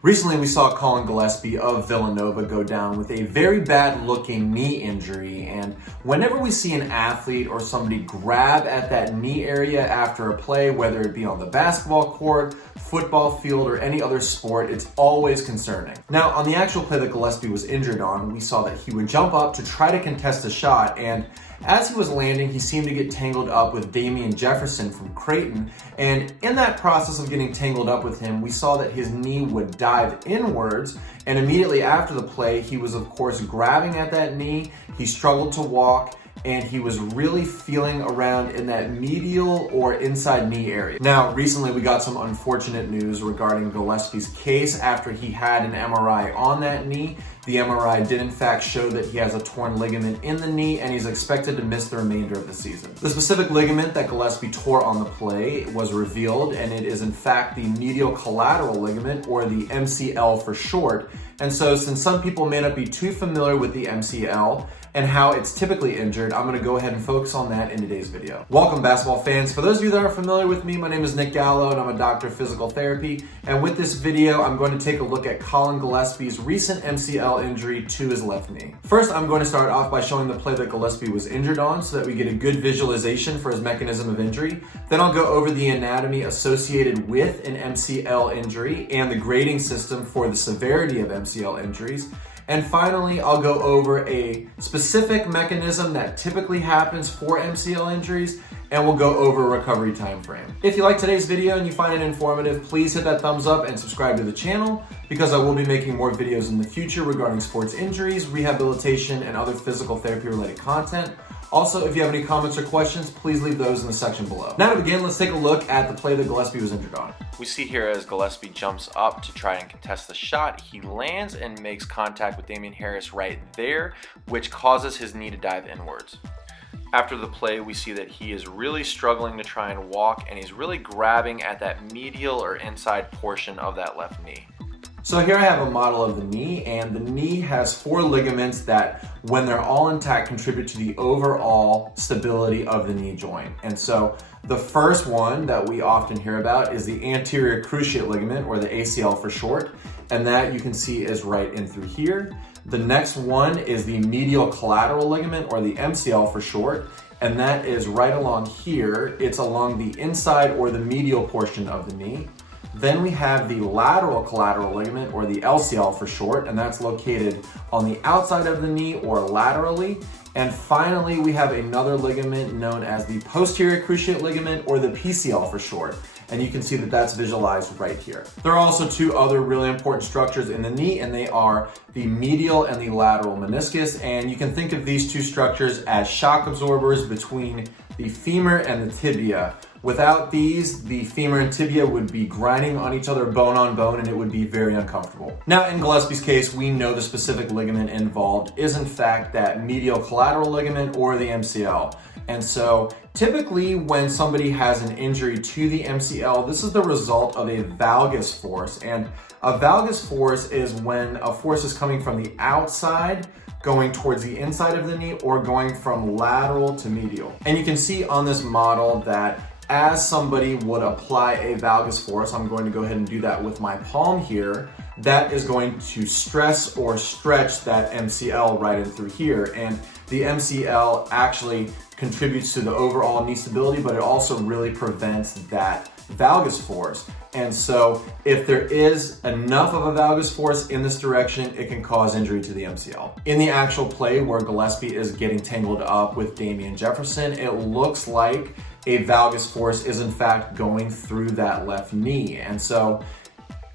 Recently, we saw Collin Gillespie of Villanova go down with a very bad looking knee injury. And whenever we see an athlete or somebody grab at that knee area after a play, whether it be on the basketball court, football field, or any other sport, it's always concerning. Now, on the actual play that Gillespie was injured on, we saw that he would jump up to try to contest a shot, and as he was landing, he seemed to get tangled up with Damien Jefferson from Creighton, and in that process of getting tangled up with him, we saw that his knee would dive inwards, and immediately after the play, he was of course grabbing at that knee, he struggled to walk, and he was really feeling around in that medial or inside knee area. Now, recently we got some unfortunate news regarding Gillespie's case after he had an MRI on that knee. The MRI did in fact show that he has a torn ligament in the knee and he's expected to miss the remainder of the season. The specific ligament that Gillespie tore on the play was revealed, and it is in fact the medial collateral ligament, or the MCL for short. And so since some people may not be too familiar with the MCL and how it's typically injured, I'm gonna go ahead and focus on that in today's video. Welcome, basketball fans. For those of you that aren't familiar with me, my name is Nick Gallo and I'm a doctor of physical therapy. And with this video, I'm going to take a look at Collin Gillespie's recent MCL injury to his left knee. First, I'm going to start off by showing the play that Gillespie was injured on so that we get a good visualization for his mechanism of injury. Then I'll go over the anatomy associated with an MCL injury and the grading system for the severity of MCL injuries. And finally, I'll go over a specific mechanism that typically happens for MCL injuries, and we'll go over a recovery time frame. If you like today's video and you find it informative, please hit that thumbs up and subscribe to the channel, because I will be making more videos in the future regarding sports injuries, rehabilitation, and other physical therapy related content. Also, if you have any comments or questions, please leave those in the section below. Now to begin, let's take a look at the play that Gillespie was injured on. We see here as Gillespie jumps up to try and contest the shot, he lands and makes contact with Damien Harris right there, which causes his knee to dive inwards. After the play, we see that he is really struggling to try and walk, and he's really grabbing at that medial or inside portion of that left knee. So here I have a model of the knee, and the knee has four ligaments that, when they're all intact, contribute to the overall stability of the knee joint. And so the first one that we often hear about is the anterior cruciate ligament, or the ACL for short, and that you can see is right in through here. The next one is the medial collateral ligament, or the MCL for short, and that is right along here. It's along the inside or the medial portion of the knee. Then we have the lateral collateral ligament, or the LCL for short, and that's located on the outside of the knee or laterally. And finally, we have another ligament known as the posterior cruciate ligament, or the PCL for short. And you can see that that's visualized right here. There are also two other really important structures in the knee, and they are the medial and the lateral meniscus. And you can think of these two structures as shock absorbers between the femur and the tibia. Without these, the femur and tibia would be grinding on each other bone on bone, and it would be very uncomfortable. Now, in Gillespie's case, we know the specific ligament involved is in fact that medial collateral ligament, or the MCL. And so typically when somebody has an injury to the MCL, this is the result of a valgus force. And a valgus force is when a force is coming from the outside going towards the inside of the knee, or going from lateral to medial. And you can see on this model that as somebody would apply a valgus force, I'm going to go ahead and do that with my palm here, that is going to stress or stretch that MCL right in through here. And the MCL actually contributes to the overall knee stability, but it also really prevents that valgus force. And so if there is enough of a valgus force in this direction, it can cause injury to the MCL. In the actual play where Gillespie is getting tangled up with Damien Jefferson, it looks like a valgus force is in fact going through that left knee. And so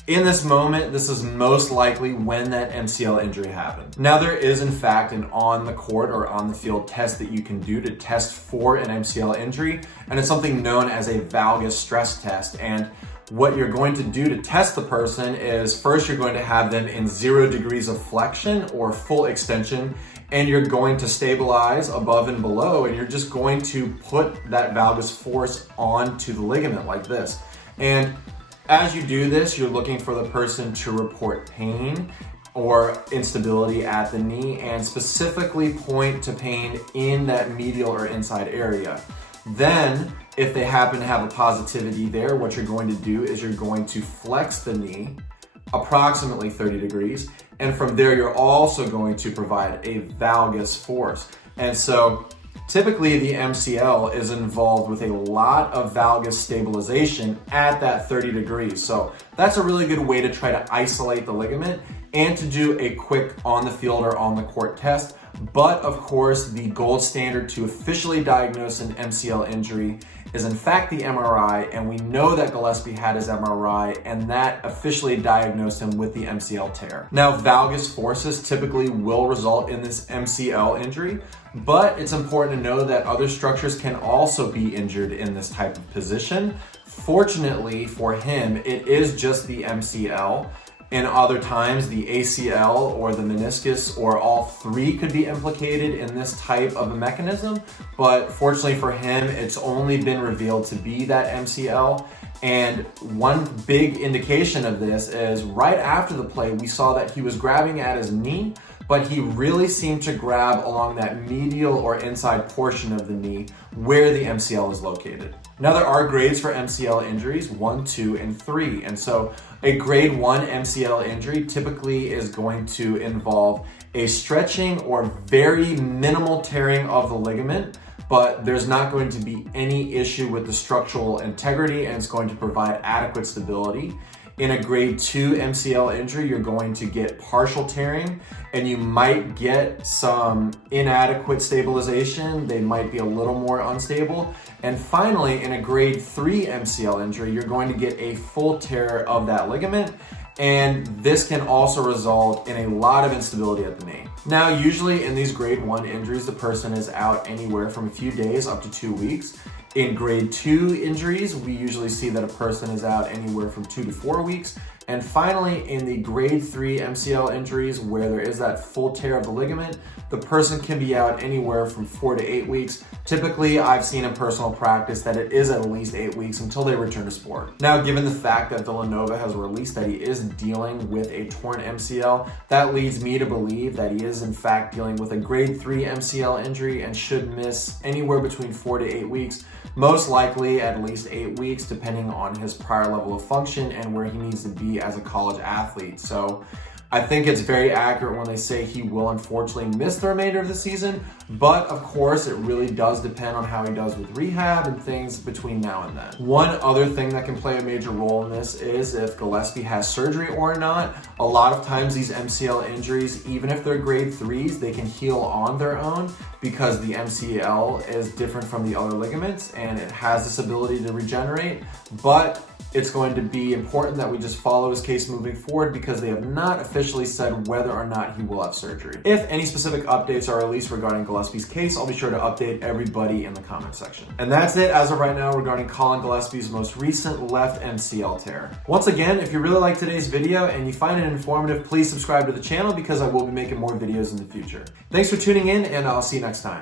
in this moment, this is most likely when that MCL injury happened. Now, there is in fact an on the court or on the field test that you can do to test for an MCL injury, and it's something known as a valgus stress test. And what you're going to do to test the person is, first you're going to have them in 0 degrees of flexion or full extension, and you're going to stabilize above and below, and you're just going to put that valgus force onto the ligament like this. And as you do this, you're looking for the person to report pain or instability at the knee, and specifically point to pain in that medial or inside area. Then, if they happen to have a positivity there, what you're going to do is you're going to flex the knee approximately 30 degrees. And from there, you're also going to provide a valgus force. And so typically the MCL is involved with a lot of valgus stabilization at that 30 degrees. So that's a really good way to try to isolate the ligament and to do a quick on the field or on the court test. But of course, the gold standard to officially diagnose an MCL injury is in fact the MRI, and we know that Gillespie had his MRI, and that officially diagnosed him with the MCL tear. Now, valgus forces typically will result in this MCL injury, but it's important to know that other structures can also be injured in this type of position. Fortunately for him, it is just the MCL. And other times, the ACL or the meniscus or all three could be implicated in this type of a mechanism. But fortunately for him, it's only been revealed to be that MCL. And one big indication of this is right after the play, we saw that he was grabbing at his knee, but he really seemed to grab along that medial or inside portion of the knee where the MCL is located. Now, there are grades for MCL injuries, 1, 2, and 3. And so a grade 1 MCL injury typically is going to involve a stretching or very minimal tearing of the ligament, but there's not going to be any issue with the structural integrity, and it's going to provide adequate stability. In a grade 2 MCL injury, you're going to get partial tearing, and you might get some inadequate stabilization. They might be a little more unstable. And finally, in a grade 3 MCL injury, you're going to get a full tear of that ligament, and this can also result in a lot of instability at the knee. Now, usually in these grade 1 injuries, the person is out anywhere from a few days up to 2 weeks. In grade 2 injuries, we usually see that a person is out anywhere from 2 to 4 weeks. And finally, in the grade 3 MCL injuries, where there is that full tear of the ligament, the person can be out anywhere from 4 to 8 weeks. Typically, I've seen in personal practice that it is at least 8 weeks until they return to sport. Now, given the fact that Villanova has released that he is dealing with a torn MCL, that leads me to believe that he is in fact dealing with a grade 3 MCL injury and should miss anywhere between 4 to 8 weeks. Most likely at least 8 weeks, depending on his prior level of function and where he needs to be as a college athlete. So I think it's very accurate when they say he will unfortunately miss the remainder of the season, but of course it really does depend on how he does with rehab and things between now and then. One other thing that can play a major role in this is if Gillespie has surgery or not. A lot of times these MCL injuries, even if they're grade 3s, they can heal on their own because the MCL is different from the other ligaments and it has this ability to regenerate, but it's going to be important that we just follow his case moving forward because they have not officially said whether or not he will have surgery. If any specific updates are released regarding Gillespie's case, I'll be sure to update everybody in the comment section. And that's it as of right now regarding Collin Gillespie's most recent left MCL tear. Once again, if you really like today's video and you find it informative, please subscribe to the channel because I will be making more videos in the future. Thanks for tuning in, and I'll see you next time.